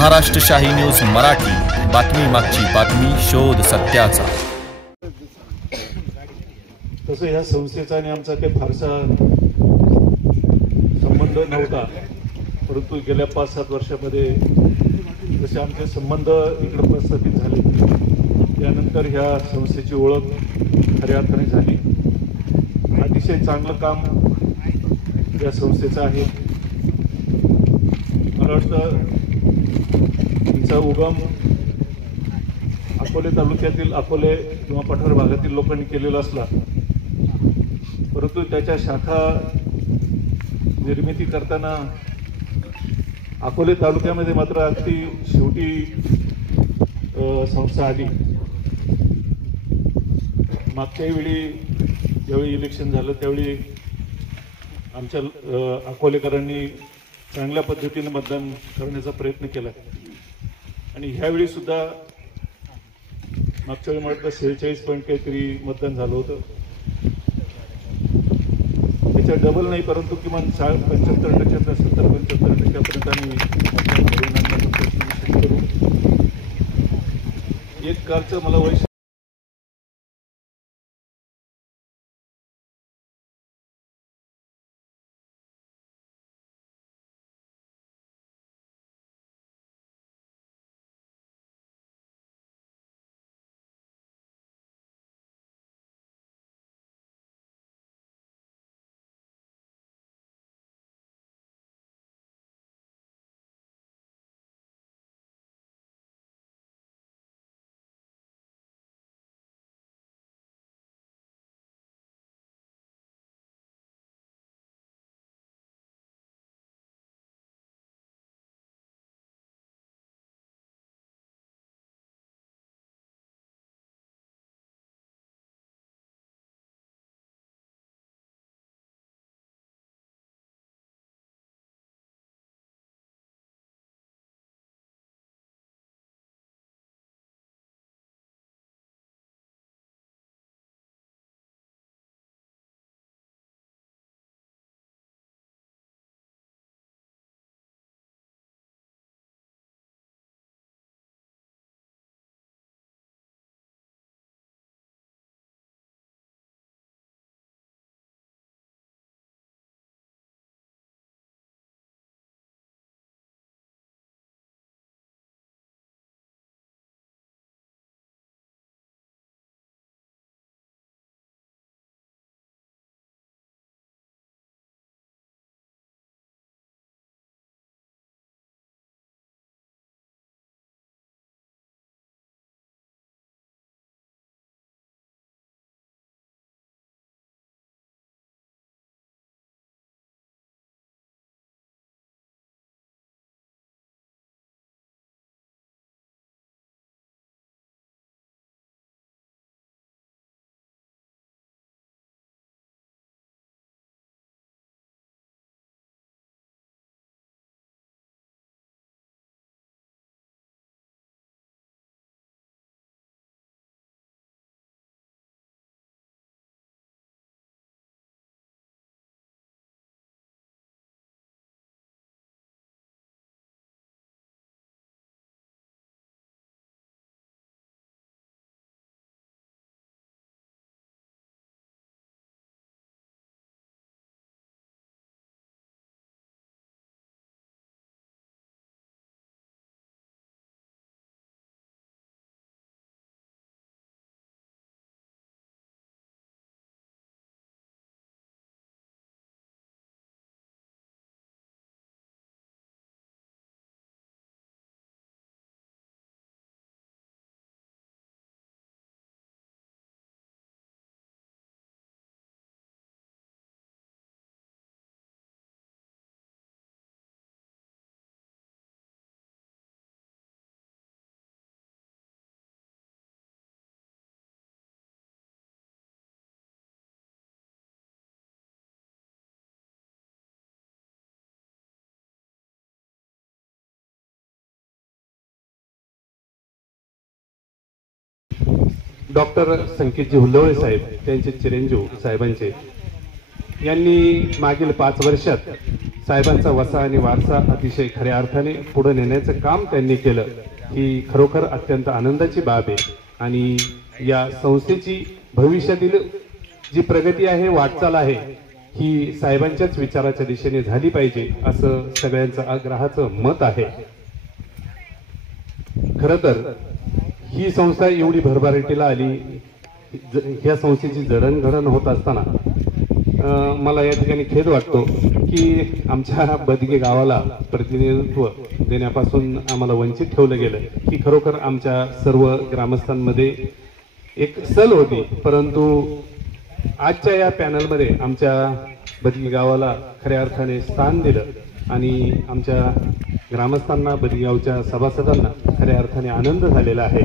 महाराष्ट्र शाही न्यूज मराठी, बातमी मागची बातमी, शोध सत्याचा। तसं ह्या संस्थेचा आणि आमचा काही फारसा संबंध नव्हता, परंतु गेल्या 5-7 वर्षामध्ये जसे आमचे संबंध इकडे प्रस्थापित झाले, त्यानंतर ह्या संस्थेची ओळख खऱ्या अर्थाने झाली। अतिशय चांगलं काम या संस्थेचं आहे। मला वाटतं तिचा उगम अकोले तालुक्यातील अकोले किंवा पठार भागातील लोकांनी केलेला असला, परंतु त्याच्या शाखा निर्मिती करताना अकोले तालुक्यामध्ये मात्र अगदी शेवटी संस्था आली। मागच्याही वेळी ज्यावेळी इलेक्शन झालं त्यावेळी आमच्या अकोलेकरांनी चांगल्या पद्धतीने मतदान करण्याचा प्रयत्न केला आणि ह्यावेळी सुद्धा मागच्या वेळी म्हटलं 46 पॉईंट काहीतरी मतदान झालं होतं। त्याच्या डबल नाही, परंतु किमान 75% 70-75% आम्ही करू। एक कारचं मला वैशिष्ट्य डॉक्टर संकेतजी हुल्लवळे साहेब, त्यांचे चिरंजीव साहेबांचे यांनी मागील 5 वर्षात साहेबांचा वसा आणि वारसा अतिशय खऱ्या अर्थाने पुढे नेण्याचं काम त्यांनी केलं ही खरोखर अत्यंत आनंदाची बाब आहे। आणि या संस्थेची भविष्यातील जी प्रगती आहे, वाटचाल आहे, ही साहेबांच्याच विचाराच्या दिशेने झाली पाहिजे असं सगळ्यांचं आग्रहाचं मत आहे। खरं तर ही संस्था एवढी भरभराटीला आली, ह्या संस्थेची जडणघडण होत असताना मला या ठिकाणी खेद वाटतो की आमच्या बदगे गावाला प्रतिनिधित्व देण्यापासून आम्हाला वंचित ठेवलं गेलं। ही खरोखर आमच्या सर्व ग्रामस्थांमध्ये एक सल होती, परंतु आजच्या या पॅनलमध्ये आमच्या बदगी गावाला खऱ्या अर्थाने स्थान दिलं आणि आमच्या ग्रामस्थांना, बदगी गावच्या सभासदांना खऱ्या अर्थाने आनंद झालेला आहे।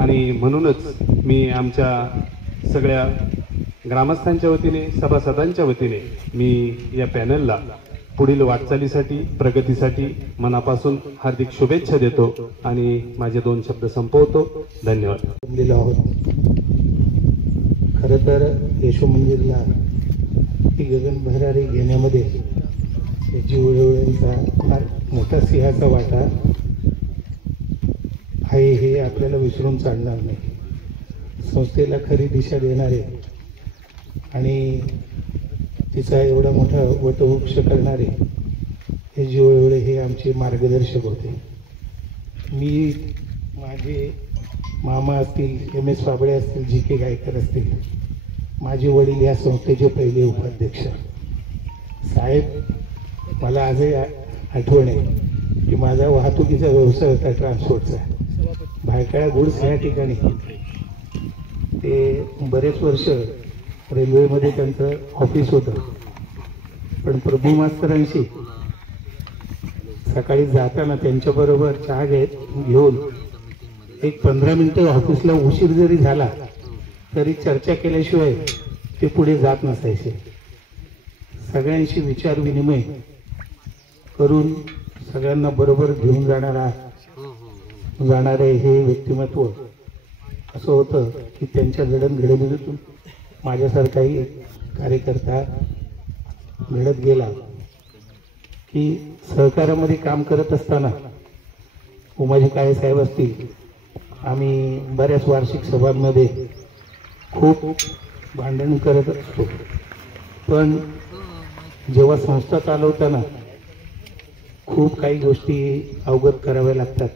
आणि म्हणूनच मी आमच्या सगळ्या ग्रामस्थांच्या वतीने, सभासदांच्या वतीने मी या पॅनलला पुढील वाटचालीसाठी, प्रगतीसाठी मनापासून हार्दिक शुभेच्छा देतो आणि माझे 2 शब्द संपवतो। धन्यवाद। खरं तर यशो मंदिरला ती गगन भरारी घेण्यामध्ये जीवळवळ्यांचा फार मोठा सिंहाचा वाटा आहे, हे आपल्याला विसरून चालणार नाही। संस्थेला खरी दिशा देणारे आणि तिचा एवढा मोठा वटवृक्ष करणारे हे जीवळवळे हे आमचे मार्गदर्शक होते। मी, माझे मामा असतील, MS पाबळे असतील, GK गायकर असतील, माझे वडील या संस्थेचे पहिले उपाध्यक्ष साहेब। मला आजही आठवण आहे की माझा वाहतुकीचा व्यवसाय होता, ट्रान्सपोर्टचा। भायखळा गुड्स या ठिकाणी ते बरेच वर्ष रेल्वेमध्ये त्यांचं ऑफिस होतं, पण प्रभू मास्तरांशी सकाळी जाताना त्यांच्याबरोबर चहा घेऊन एक 15 मिनिटं ऑफिसला उशीर जरी झाला तरी चर्चा केल्याशिवाय ते पुढे जात नसायचे। सगळ्यांशी विचार विनिमय करून सगळ्यांना बरोबर घेऊन जाणारे हे व्यक्तिमत्व असं होतं की त्यांच्या जडणघडणीतून माझ्यासारखाही कार्यकर्ता घडत गेला की सहकार्यामध्ये काम करत असताना उमाजी काळे साहेब असतील, आम्ही बऱ्याच वार्षिक सभांमध्ये खूप भांडण करत असतो, पण जेव्हा संस्था चालवताना खूप काही गोष्टी अवगत कराव्या लागतात,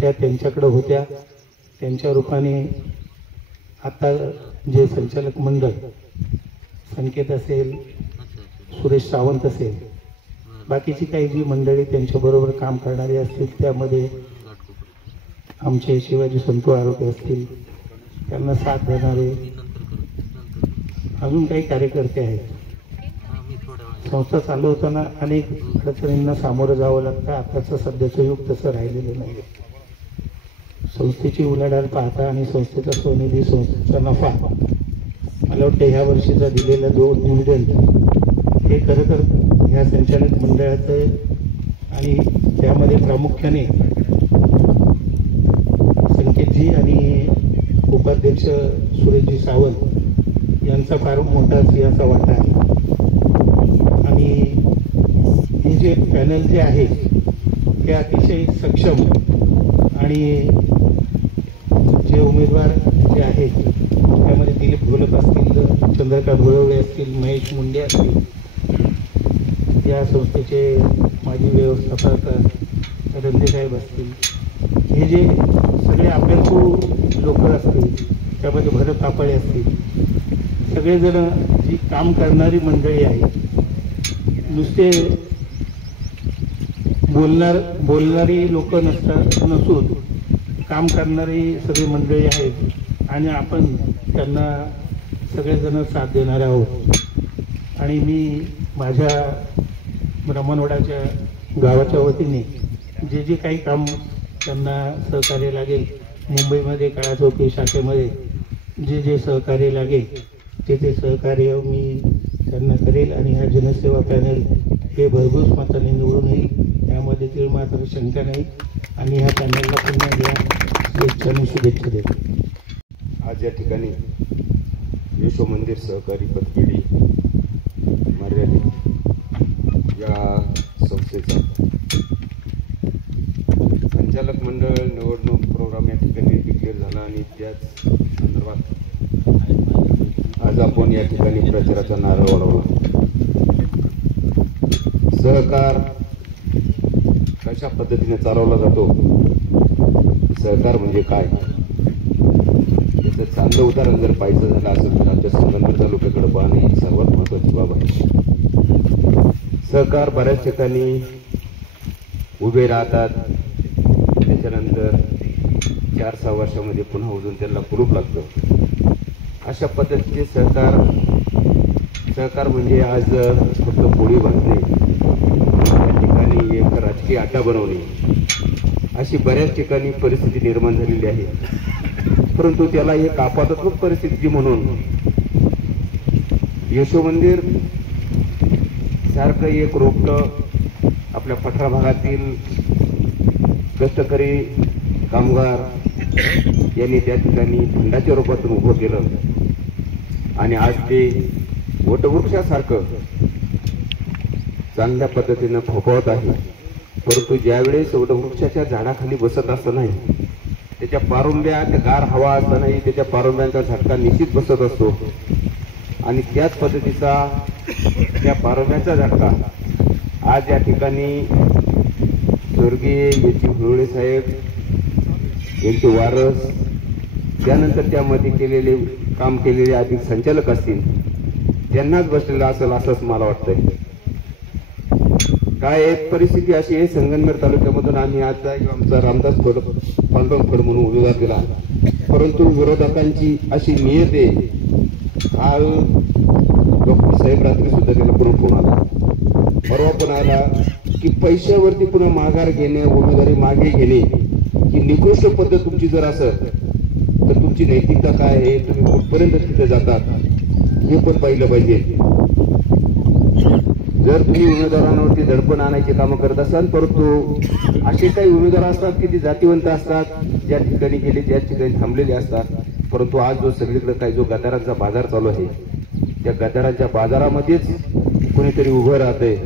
त्या त्यांच्याकडे होत्या। त्यांच्या रूपाने आता जे संचालक मंडळ, संकेत असेल, सुरेश सावंत असेल, बाकीची काही जी मंडळी त्यांच्याबरोबर काम करणारी असतील, त्यामध्ये आमचे शिवाजी संतू आरोग्य असतील, त्यांना साथ देणारे अजून काही कार्यकर्ते आहेत। संस्था चालवताना अनेक अडचणींना सामोरं जावं लागतं। आताचं सध्याचं युग तसं राहिलेलं नाही। संस्थेची उलाढाल पाहता आणि संस्थेचा स्वनिधी, संस्थेचा नफा, मला वाटतं ह्या वर्षीचा दिलेला 2 डिव्हिडंड हे खरं तर ह्या संचालक मंडळाचं आणि त्यामध्ये प्रामुख्याने संकेतजी आणि उपाध्यक्ष सुरेशजी सावंत यांचा फार मोठा सिंहाचा वाटा आहे। आणि हे जे पॅनल जे आहे ते अतिशय सक्षम आणि जे उमेदवार जे आहेत त्यामध्ये दिलीप घोलप असतील, चंद्रकांत गोळवळे असतील, महेश मुंडे असतील, या संस्थेचे माजी व्यवस्थापक रंदेसाहेब असतील, हे जे सगळे अभ्यासू लोक असतील, त्यामध्ये भरत तापाळे असतील, सगळेजण जी काम करणारी मंडळी आहे, नुसते बोलणारी लोक नसून काम करणारी सगळी मंडळी आहेत आणि आपण त्यांना सगळेजण साथ देणारे आहोत। आणि मी माझ्या ब्राह्मणवाडाच्या गावाच्या वतीने जे काही काम त्यांना सहकार्य लागेल, मुंबईमध्ये काळा चौकी शाखेमध्ये जे सहकार्य लागेल ते सहकार्य मी त्यांना करेल आणि हा जनसेवा पॅनल हे भरघोस मताने निवडून येईल, यामध्ये ती मात्र शंका नाही। आणि ह्या पॅनलला पुन्हा एकदा शुभेच्छा देतो। आज या ठिकाणी यशो मंदिर सहकारी पतपेढी मर्यादित या संस्थेचा संचालक मंडळ निवडणूक प्रोग्राम या ठिकाणी डिक्लेअर झाला आणि त्याच संदर्भात आज आपण या ठिकाणी प्रचाराचा नारळ वाढवला. सहकार कशा पद्धतीने चालवला जातो, सहकार म्हणजे काय, याचं चांगलं उदाहरण जर पाहिजे झालं असेल तर आमच्या संगमनेर तालुक्याकडे पाहणे ही सर्वात महत्वाची बाब आहे. सहकार बऱ्याच ठिकाणी उभे राहतात, त्याच्यानंतर 4-6 वर्षामध्ये पुन्हा उजून त्यांना कुलूप लागतं. अशा पद्धतीचे सहकार म्हणजे आज फक्त पोळी भाजणे, त्या ठिकाणी एक राजकीय अड्डा बनवणे अशी बऱ्याच ठिकाणी परिस्थिती निर्माण झालेली आहे. परंतु त्याला एक आपातत्मक परिस्थिती म्हणून यशोमंदिर सारखं एक रोपटं आपल्या पठार भागातील कष्टकरी कामगार यांनी त्या ठिकाणी फंडाच्या रूपातून उभं केलं आणि आज ते वटवृक्षासारखं चांगल्या पद्धतीनं फोफावत आहे. परंतु ज्यावेळेस वटवृक्षाच्या झाडाखाली बसत असताना त्याच्या पारुंब्या, त्या गार हवा असतानाही त्याच्या पारुंब्यांचा झटका निश्चित बसत असतो आणि त्याच पद्धतीचा त्या पारुंब्यांचा झटका आज या ठिकाणी स्वर्गीय याची हुरळे साहेब यांचे वारस, त्यानंतर त्यामध्ये केलेले काम केलेले अधिक संचालक असतील त्यांनाच बसलेला असेल असंच मला वाटतंय. काय एक परिस्थिती अशी आहे, संगमनेर तालुक्यामधून आम्ही आता आमचा रामदास पांडुरंग फड म्हणून उमेदवार दिला, परंतु विरोधकांची अशी नियत आहे. काल डॉक्टर साहेब रात्री सुद्धा त्याला पुन्हा फोन आला, परवा पण आला की पैशावरती पुन्हा माघार घेणे, उमेदवारी मागे घेणे ही निकृष्ट पद्धत तुमची जर असेल तर तुमची नैतिकता काय आहे, तुम्ही कुठपर्यंत तिथे जातात हे पण पाहिलं पाहिजे. जर तुम्ही उमेदवारांवरती दडपण आणायचे कामं करत असाल, परंतु असे काही उमेदवार असतात की ते जातीवंत असतात, ज्या ठिकाणी गेले त्याच ठिकाणी थांबलेले असतात. परंतु आज जो सगळीकडे काही जो गदारांचा बाजार चालू आहे, त्या गदारांच्या बाजारामध्येच कोणीतरी उभं राहतंय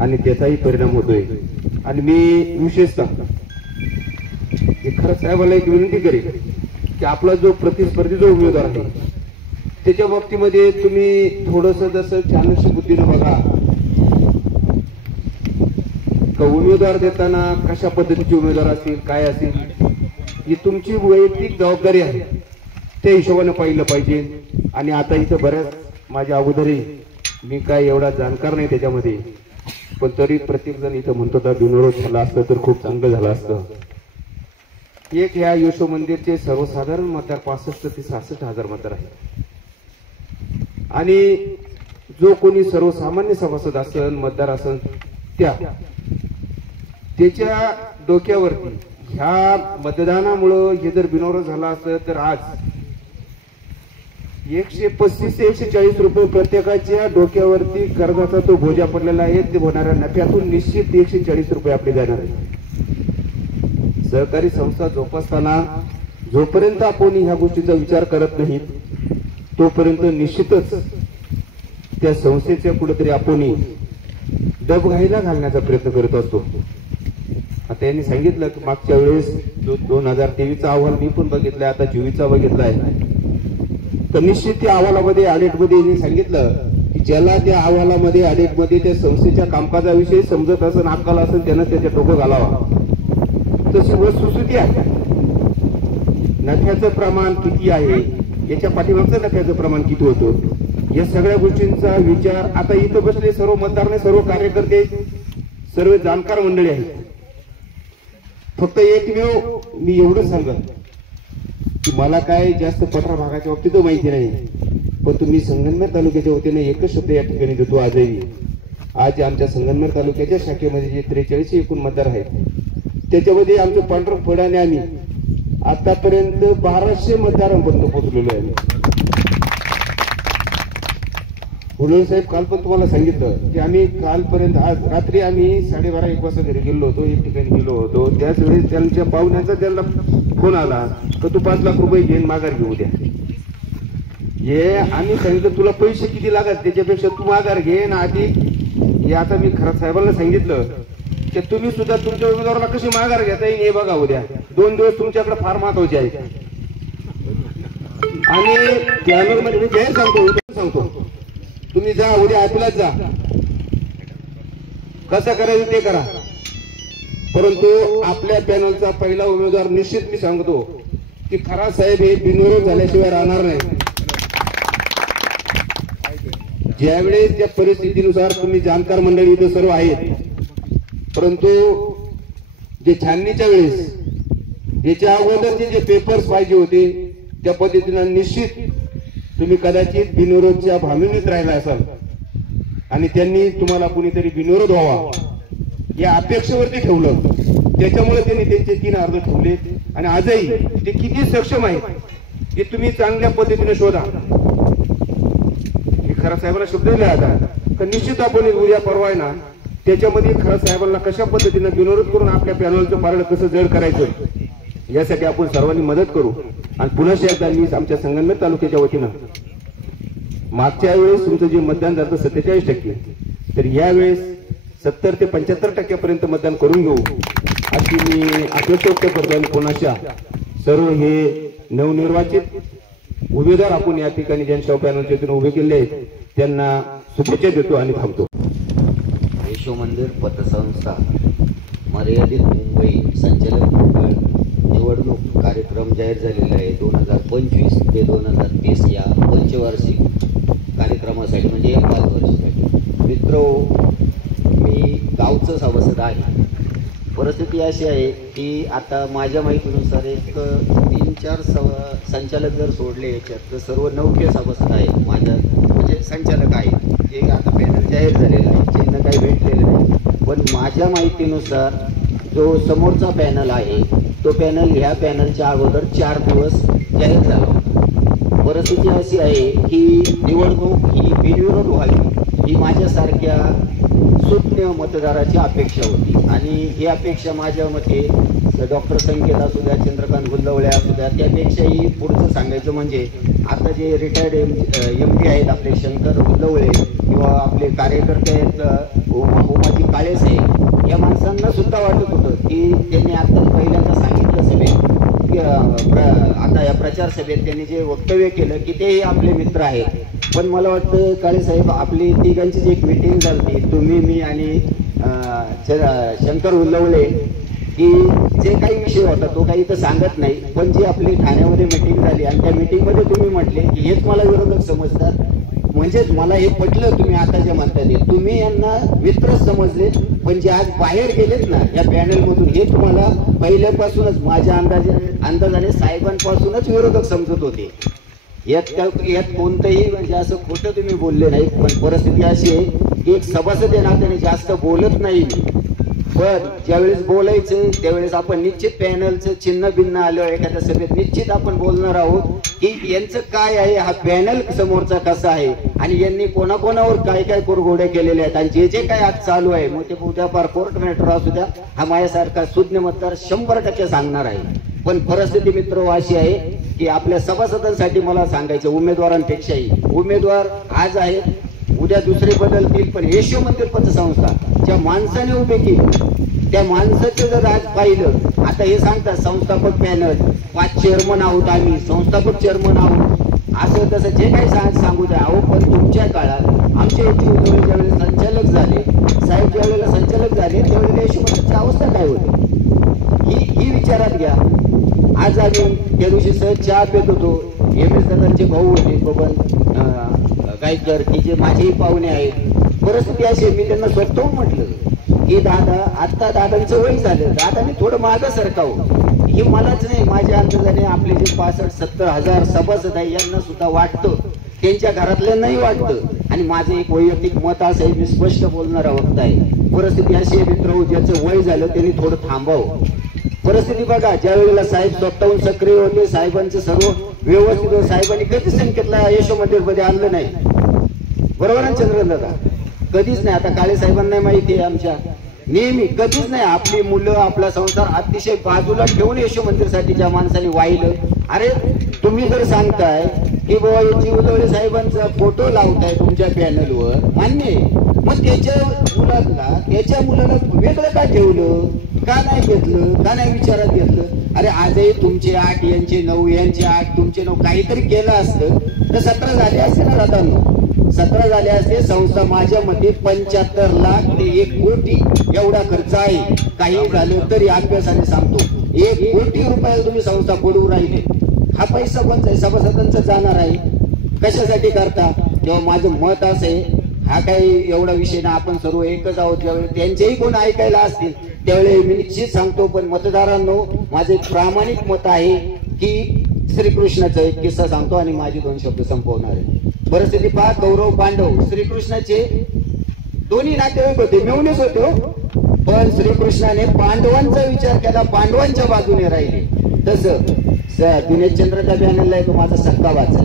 आणि त्याचाही परिणाम होतोय. आणि मी विशेषतः खरंच साहेबाला एक विनंती करेन की आपला जो प्रतिस्पर्धी जो उमेदवार आहे त्याच्या बाबतीमध्ये तुम्ही थोडंसं जसं चाणक्य बुद्धीनं बघा का उमेदवार देताना कशा पद्धतीचे उमेदवार असतील, काय असतील, ही तुमची वैयक्तिक जबाबदारी आहे, त्या हिशोबाने पाहिलं पाहिजे. आणि आता इथं बऱ्याच माझ्या अगोदरी मी काय एवढा जाणकार नाही त्याच्यामध्ये, पण तरी प्रत्येक जण इथं म्हणतो तर बिनविरोध झाला असतं तर खूप चांगलं झालं असतं. एक ह्या यशो मंदिरचे सर्वसाधारण मतदार 65 ते 66 हजार मतदार आहेत आणि जो कोणी सर्वसामान्य सभासद असेल, मतदार असेल, त्याच्या डोक्यावरती ह्या मतदानामुळं हे जर बिनविरोध झाला असतं तर आज 135 ते 140 रुपये प्रत्येकाच्या डोक्यावरती कर्जाचा तो बोजा पडलेला आहे. ते होणाऱ्या नफ्यातून निश्चित 140 रुपये आपले जाणार आहेत. सहकारी संस्था जोपासताना जोपर्यंत आपण ह्या गोष्टीचा विचार करत नाही तोपर्यंत निश्चितच त्या संस्थेच्या कुठेतरी आपण डबघाईला घालण्याचा प्रयत्न करत असतो. आता यांनी सांगितलं की मागच्या वेळेस जो 2023चा अहवाल मी पण बघितलाय, आता 24चा बघितलाय, तर निश्चित त्या अहवालामध्ये ऑडिटमध्ये यांनी सांगितलं की ज्याला त्या अहवालामध्ये ऑडिटमध्ये त्या संस्थेच्या कामकाजाविषयी समजत असेल, अक्कल असेल, त्यानं त्याच्या डोकं घालावा. तशी वस्तुस्थिती आहे. नफ्याचं प्रमाण किती आहे, याच्या पाठीमागचं नफ्याचं प्रमाण किती होतं, या सगळ्या गोष्टींचा विचार आता इथं बसले सर्व मतदार नाही, सर्व कार्यकर्ते, सर्व जाणकार मंडळी आहेत. फक्त एकमेव मी एवढं सांगत की मला काय जास्त पठार भागाच्या बाबतीत माहिती नाही, पण तुम्ही संगमनेर तालुक्याच्या वतीने एकच शब्द या ठिकाणी देतो. आजही आज आमच्या संगमनेर तालुक्याच्या शाखेमध्ये जे 43 एकूण मतदार आहेत त्याच्यामध्ये आमचं पांढरं फडाने आम्ही आतापर्यंत 1200 मतदारांपर्यंत पोहोचलेलो आहे. हुरळे साहेब काल पण तुम्हाला सांगितलं की आम्ही कालपर्यंत आज रात्री आम्ही 12:30-1 वाजता घरी गेलो होतो, एक ठिकाणी गेलो होतो. त्याच वेळेस त्यांच्या पाहुण्यांचा त्यांना फोन आला तर तू 5 लाख रुपये घेऊन माघार घेऊ द्या. हे आम्ही सांगितलं तुला पैसे किती लागत त्याच्यापेक्षा तू माघार घे ना, आधी हे आता मी खरं साहेबांना सांगितलं की तुम्ही सुद्धा तुमच्या उमेदवाराला कशी माघार घेता येईल हे बघा. उद्या 2 दिवस तुमच्याकडे फार महत्वाचे आहेत आणि पॅनलमध्ये मी जाहीर सांगतो तुम्ही जा उद्या अपिलात जा, कसं करायचं ते करा, परंतु आपल्या पॅनलचा पहिला उमेदवार निश्चित मी सांगतो की खरा साहेब हे बिनविरोध झाल्याशिवाय राहणार नाही. ज्यावेळेस त्या परिस्थितीनुसार तुम्ही जाणकार मंडळी इथे सर्व आहेत, परंतु जे छाननीच्या वेळेस याच्या अगोदरचे जे पेपर्स पाहिजे होते त्या पद्धतीनं निश्चित तुम्ही कदाचित बिनविरोधच्या भावनेत राहिला असाल आणि त्यांनी तुम्हाला कुणीतरी बिनविरोध व्हावा या अपेक्षेवरती ठेवलं. त्याच्यामुळे त्यांनी त्यांचे 3 अर्ज ठेवले आणि आजही ते किती सक्षम आहेत हे तुम्ही चांगल्या पद्धतीने शोधा. मी खरा साहेबांना शब्द दिला आता तर निश्चित आपण उद्या परवा आहे ना त्याच्यामध्ये खरा साहेबांना कशा पद्धतीने बिनविरोध करून आपल्या पॅनलचं पारड कसं जड करायचं यासाठी आपण सर्वांनी मदत करू. आणि पुन्हा एकदा मी आमच्या संगमनेर तालुक्याच्या वतीनं मागच्या वेळेस तुमचं जे मतदान झालं 47%, तर यावेळेस 70 ते 75% मतदान करून घेऊ अशी मी अपेक्षा व्यक्त करतो. आणि पुन्हा सर्व हे नवनिर्वाचित उमेदवार आपण या ठिकाणी जनसेवा पॅनलच्या वतीनं उभे केले आहेत त्यांना शुभेच्छा देतो आणि थांबतो. यशो मंदिर पतसंस्था मर्यादित मुंबई संचालक मंडळ निवडणूक कार्यक्रम जाहीर झालेला आहे 2025 ते 2030 या पंचवार्षिक कार्यक्रमासाठी म्हणजे या 5 वर्षासाठी. मित्र मी गावचं सभासद आहे. परिस्थिती अशी आहे की आता माझ्या माहितीनुसार एक 3-4 संचालक जर सोडले याच्यात तर सर्व 9 सभासद आहेत माझ्या म्हणजे संचालक आहेत. जे आता पॅनल जाहीर झालेलं आहे, चिन्ह काही भेटलेलं नाही. पण माझ्या माहितीनुसार जो समोरचा पॅनल आहे तो पॅनल ह्या पॅनलच्या अगोदर 4 दिवस जाहीर झाला. परिस्थिती अशी आहे की निवडणूक ही बिनविरोध व्हावी ही माझ्यासारख्या सुज्ञ मतदाराची अपेक्षा होती आणि ही अपेक्षा माझ्या मते डॉक्टर संकेत असू द्या, चंद्रकांत गुल्लवळे असू द्या, त्यापेक्षाही पुढचं सांगायचं म्हणजे आता जे रिटायर्ड MD आहेत आपले शंकर गुल्लवळे किंवा आपले कार्यकर्ते आहेत ओमाजी काळे साहेब, या माणसांना सुद्धा वाटत होतं की त्यांनी आता पहिल्यांदा सांगितलं सभेत की आता या प्रचार सभेत त्यांनी जे वक्तव्य केलं की तेही आपले मित्र आहेत. पण मला वाटतं काळे साहेब आपली तिघांची जी एक मिटिंग झाली तुम्ही मी आणि शंकर गुल्लवळे की जे काही विषय होता तो काही इथं सांगत नाही, पण जी आपली ठाण्यामध्ये मिटिंग झाली आणि त्या मिटिंगमध्ये तुम्ही म्हटले की हेच मला विरोधक समजतात. म्हणजेच मला हे पटलं तुम्ही आता जे म्हणता ते तुम्ही यांना मित्रच समजले, पण जे आज बाहेर गेलेत ना या पॅनलमधून हे तुम्हाला पहिल्यापासूनच माझ्या अंदाजाने साहेबांपासूनच विरोधक समजत होते. यात कोणतंही म्हणजे असं खोटं तुम्ही बोलले नाही. पण परिस्थिती अशी आहे की एक सभासद या नात्याने जास्त बोलत नाही, पण ज्यावेळेस बोलायचं त्यावेळेस आपण निश्चित पॅनलचं चिन्ह भिन्न आलं एखाद्या सभेत निश्चित आपण बोलणार आहोत की यांचं काय आहे, हा पॅनल समोरचा कसा आहे आणि यांनी कोणाकोणावर काय काय कुरघोडे केलेले आहेत आणि जे जे काय आज चालू आहे मग ते उद्या पार कोर्ट मॅटर असू द्या, हा माझ्यासारखा सुज्ञ मतदार 100% सांगणार आहे. पण परिस्थिती मित्र अशी आहे की आपल्या सभासदांसाठी मला सांगायचं उमेदवारांपेक्षाही उमेदवार आज आहेत, उद्या दुसरे बदलतील, पण यशो मंदिर पतसंस्था ज्या माणसाने उभे केली त्या माणसाचं जर आज पाहिलं आता हे सांगतात संस्थापक पॅनल 5 चेअरमन आहोत आम्ही, संस्थापक चेअरमन आहोत, असं तसं जे काही सांगू द्या. अहो पण तुमच्या काळात आमच्या याची उद्योग ज्यावेळेस संचालक झाले साहेब ज्यावेळेला संचालक झाले त्यावेळेला यशो मंदिरची अवस्था काय होती ही विचारात घ्या. आज आम्ही त्या दिवशी सहज चहा पेत होतो, MS दादांचे भाऊ होते बबन गायकर की जे माझेही पाहुणे आहेत. परिस्थिती अशी मी त्यांना स्वतःहून म्हटलं की दादा आता दादांचं वय झालं, दादाने थोडं मागं सरकावं. हे मलाच नाही माझ्या अंदाजाने आपले जे 65-70 हजार सभासद आहे यांना सुद्धा वाटतं, त्यांच्या घरातल्यांनाही वाटतं आणि माझं एक वैयक्तिक मत असं आहे, मी स्पष्ट बोलणारा वक्ता आहे. परिस्थिती अशी आहे मित्र ज्याचं वय झालं त्यांनी थोडं थांबावं. परिस्थिती बघा ज्या वेळेला साहेब स्वतःहून सक्रिय होते, साहेबांचं सर्व व्यवस्थित, साहेबांनी कधीच संकेतला यशो मंदिरमध्ये आणलं नाही, बरोबर ना चंद्रकांत दादा? कधीच नाही. आता काळे साहेबांना माहिती आहे आमच्या नेहमी कधीच नाही. आपली मुलं आपला संसार अतिशय बाजूला ठेवून यशो मंदिरसाठी ज्या माणसाने वाहिलं, अरे तुम्ही जर सांगताय की बाबा याची उदवळे साहेबांचा फोटो लावताय तुमच्या पॅनलवर मान्य आहे, मग त्याच्या मुलाला वेगळं का ठेवलं, का नाही घेतलं, का नाही विचारात घेतलं? अरे आजही तुमचे 8 यांचे 9 यांचे 8 तुमचे 9 काहीतरी केलं असतं तर 17 झाले असते ना दादांनो, 17 झाले असते. संस्था माझ्या मते 75 लाख ते 1 कोटी एवढा खर्च आहे. काही झालं तरी अभ्यासाने सांगतो 1 कोटी रुपयाला तुम्ही संस्था बुडवून राहिले. हा पैसा कोणचा आहे? सभासदांचा जाणार आहे. कशासाठी करता? तेव्हा माझं मत असं आहे, हा काही एवढा विषय ना, आपण सर्व एकच आहोत. त्यावेळी त्यांचेही कोण ऐकायला असतील त्यावेळी मी निश्चित सांगतो. पण मतदारांनो, माझे प्रामाणिक मत आहे की श्रीकृष्णाचा एक किस्सा सांगतो आणि माझे 2 शब्द संपवणार आहे. परिस्थिती पहा, कौरव पांडव श्रीकृष्णाचे दोन्ही नातेवाईक होते, मिळूनच होते. पण श्रीकृष्णाने पांडवांचा विचार केला, पांडवांच्या बाजूने राहिले. तसं दिनेश चंद्रच्या पॅनलला तो माझा सक्का वाचा.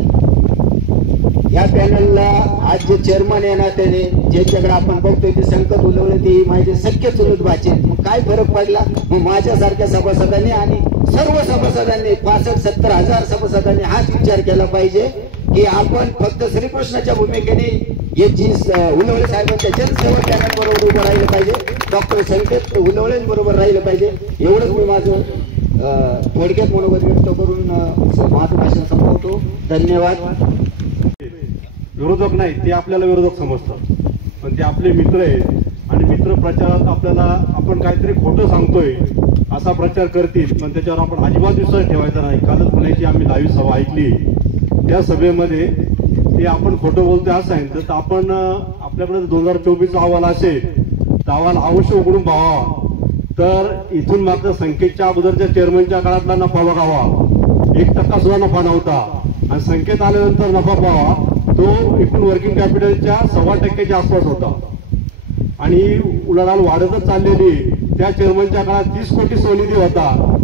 या पॅनलला आज जे चेअरमन आहे ना, त्याने ज्याच्याकडे आपण बघतोय ते संकट उलवले, ते माझे सख्य चुलत भाचे. मग काय फरक पडला? मग माझ्यासारख्या सभासदांनी आणि सर्व सभासदांनी 65-70 हजार सभासदांनी हाच विचार केला पाहिजे की आपण फक्त श्रीकृष्णाच्या भूमिकेने याची उलवळे साहेबांच्या जनसेवा पॅनल बरोबर उभं राहिलं पाहिजे, डॉक्टर संकेत उलवळे बरोबर राहिलं पाहिजे. एवढंच मी माझं थोडक्यात मनोगत व्यक्त करून माझं भाषण संपवतो. धन्यवाद. विरोधक नाही, ते आपल्याला विरोधक समजतात, पण ते आपले मित्र आहेत आणि मित्र प्रचारात आपल्याला आपण काहीतरी खोटं सांगतोय असा प्रचार करतील, पण त्याच्यावर आपण अजिबात विश्वास ठेवायचा नाही. कालच पुण्याची आम्ही लाईव्ह सभा ऐकली. त्या सभेमध्ये ते आपण खोटं बोलतोय असं सांगितलं. तर आपण आपल्याकडे 2024चा अहवाल असेल तर अहवाल अवश्य उघडून पाहावा. तर इथून मात्र संकेतच्या अगोदरच्या चेअरमनच्या काळातला नफा बघावा, 1% सुद्धा नफा नव्हता. आणि संकेत आल्यानंतर नफा पाहावा, तो एकूण वर्किंग कॅपिटलच्या 1.25% आसपास होता आणि उलाढाल वाढतच चाललेली. त्या चेअरमनच्या काळात 30 कोटी स्वनिधी होता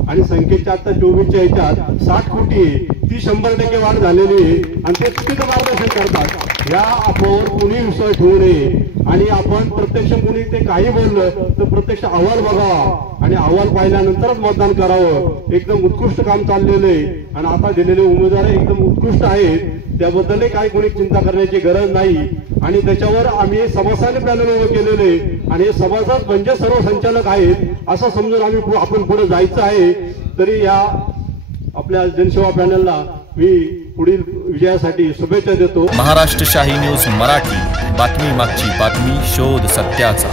आणि संकेतच्या आता 24च्या ह्याच्यात 60 कोटी, ती 100% वाढ झालेली आणि ते चुकीचं मार्गदर्शन करतात. या अफवावर कुणी विश्वास ठेवू नये आणि आपण प्रत्यक्ष कुणी ते काही बोललं तर प्रत्यक्ष अहवाल बघावा आणि अहवाल पाहिल्यानंतरच मतदान करावं. एकदम उत्कृष्ट काम चाललेलं आहे आणि आता दिलेले उमेदवार एकदम उत्कृष्ट आहेत, त्याबद्दलही काही कोणी चिंता करण्याची गरज नाही. आणि त्याच्यावर आम्ही सभासद पॅनल उभं केलेले आणि हे सभासद म्हणजे सर्व संचालक आहेत असं समजून आपण पुढे जायचं आहे. तरी या आपल्या जनसेवा पॅनलला मी पुढील विजयासाठी शुभेच्छा देतो. महाराष्ट्र शाही न्यूज मराठी, बातमी मागची बातमी, शोध सत्याचा.